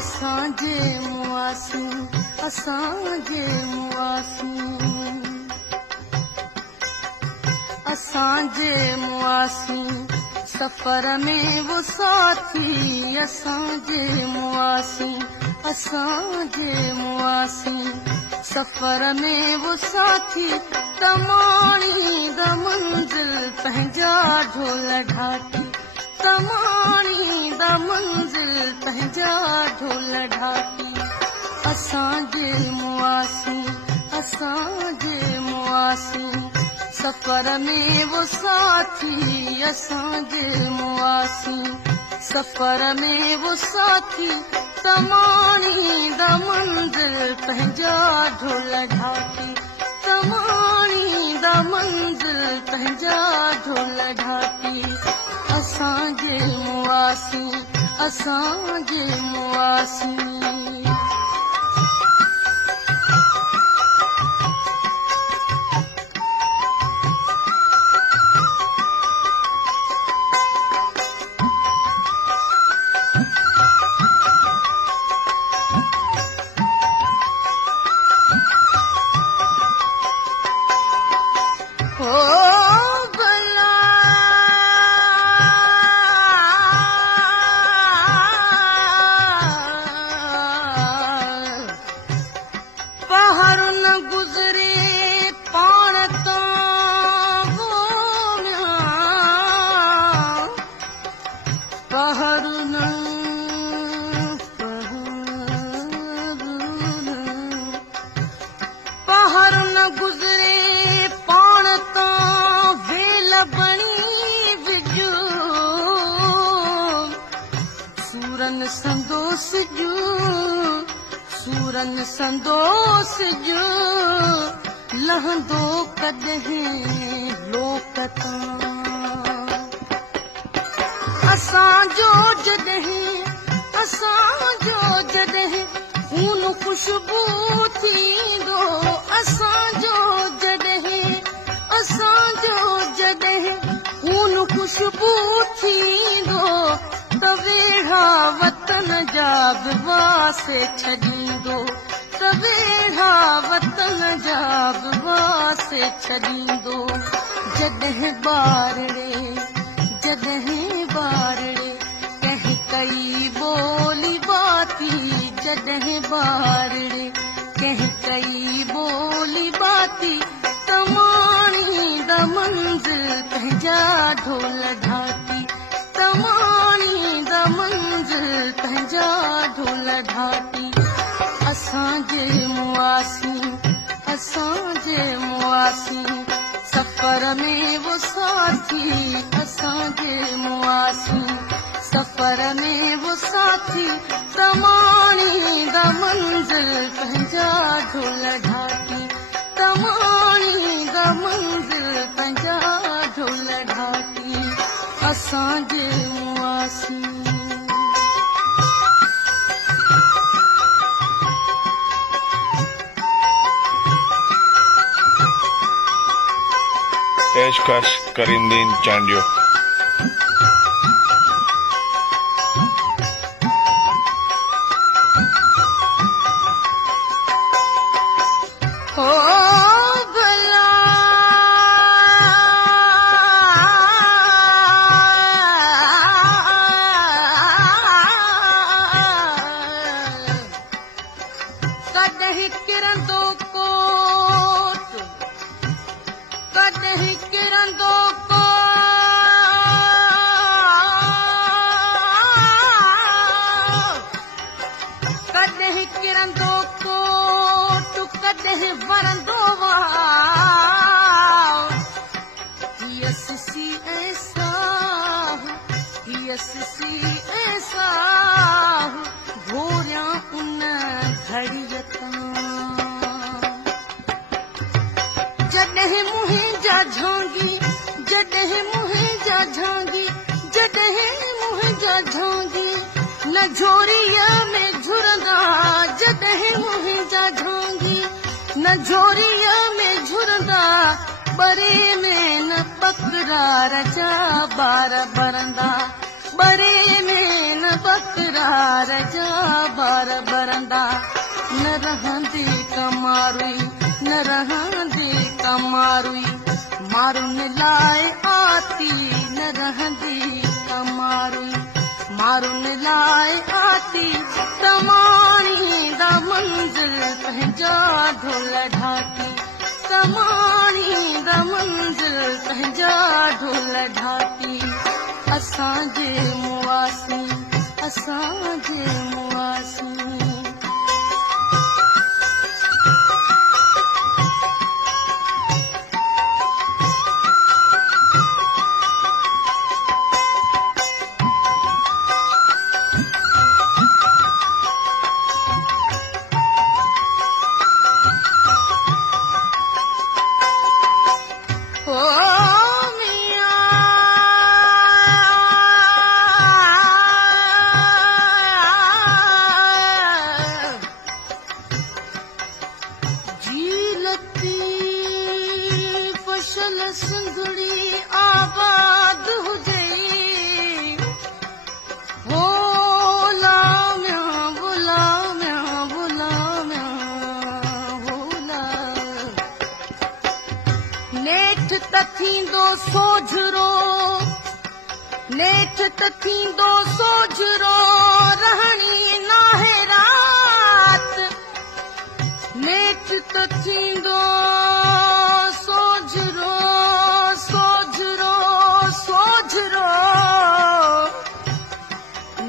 असांजे मुआसी असांजे मुआसी असांजे मुआसी सफ़र में वो साथी असांजे मुआसी असांजे मुआसी सफ़र में वो साथी तमाणी द मंज़िल पंहिंजा ढोल ढाकी तमाणी द मंज़िल पंहिंजा ढोल ढाकी असांजे मुआसी असांजे मुआसी सफ़र में वो साथी असांजे मुआसी सफ़र में वो साथी तमाणी द मंज़िल पंहिंजा ढोल ढाकी तमाणी द मंज़िल पंहिंजा ढोल ढाकी असांजे मुआसी असांजे मुआसी सूरन संदोस जो लहंदो कॾहिं लोकता असांजो जॾहिं खून खुशबू थींदो असांजो जॾहिं खून खुशबू थींदो त वेढ़ा वतन जा बि वासे छॾींदो त वेढ़ा वतन जा बि वासे छॾींदो जॾहिं ॿारड़े कंहिं कई ॿोली बाती जॾहिं ॿारड़े कंहिं कई ॿोली बाती तमाणी द मंज़िल पंहिंजा ढोल ढाकी तमाणी द मंज़िल पंहिंजा ढोल ढाकी असांजे मुआसी सफ़र में वो साथी असांजे मुआसी सफ़र में वो साथी तमाणी द मंज़िल पंहिंजा ढोल ढाकी तमाणी द मंज़िल पंहिंजा ढोल ढाकी असांजे मुआसी पेशकश करींदीन चांडियो नझोरिया में झुरंदा जॾहिं मुंहिंजा झांगी नझोरिया में झुरंदा बरे में न बकरा रजा बार बरंदा बरे में न बकरा रजा बार बरंदा न रहंदी कमारुई न रहंदी कमारुई मारुन लाए आती न रहंदी कमारुई मारुन लाए आती तमाणी दा मंजिल पंहिंजा ढोल ढाकी तमाणी दा मंजिल पंहिंजा ढोल ढाकी असांजे मुआसी असांजे मुआसी सिंधड़ी आबाद हुजे बोला नेठ त थींदो सोझरो नेठ त थींदो सोझरो रहणी नाहे रात नेठ त थींदो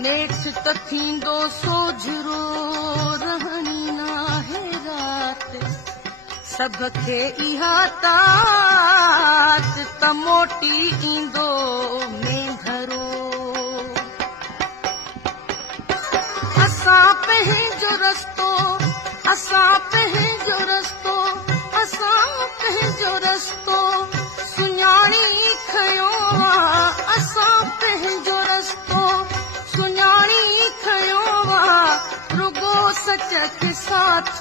नेठ त थींदो सोझरो रहणी नाहे रात सभ खे इहा तात त मोटी ईंदो मेंढरो असां पंहिंजो रस्तो असां पंहिंजो रस्तो असां पंहिंजो रस्तो सुञाणी खयो असां पंहिंजो रस्तो सुञाणी खयो रुगो सच खे साथ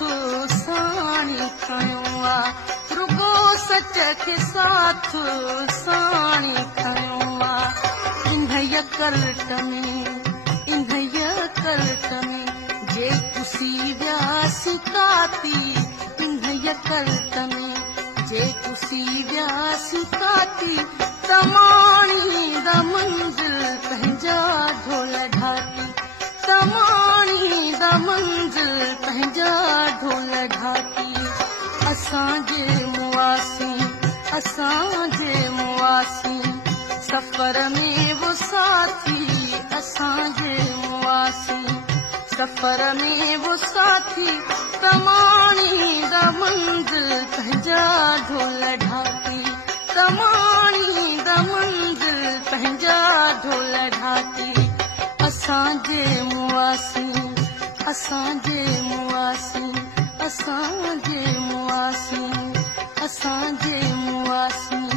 साणी खयो रुगो सच खे साथ साणी खयो इंधय करट में जे कुसी व्यासी काती इंधय करट में जे कुसी व्यासी काती तमाणी दा मंजिल पंहिंजा ढोल ढाकी तमाणी दा मंजिल पंहिंजा ढोल ढाकी असांजे मुआसी सफ़र में वो साथी असांजे मुआसी सफ़र में वो साथी तमाणी दा मंजिल पंहिंजा ढोल ढाकी तमाणी दा मंजिल पंहिंजा ढोल ढाकी असांजे मुआसी असांजे मुआसी असांजे मुआसी असांजे मुआसी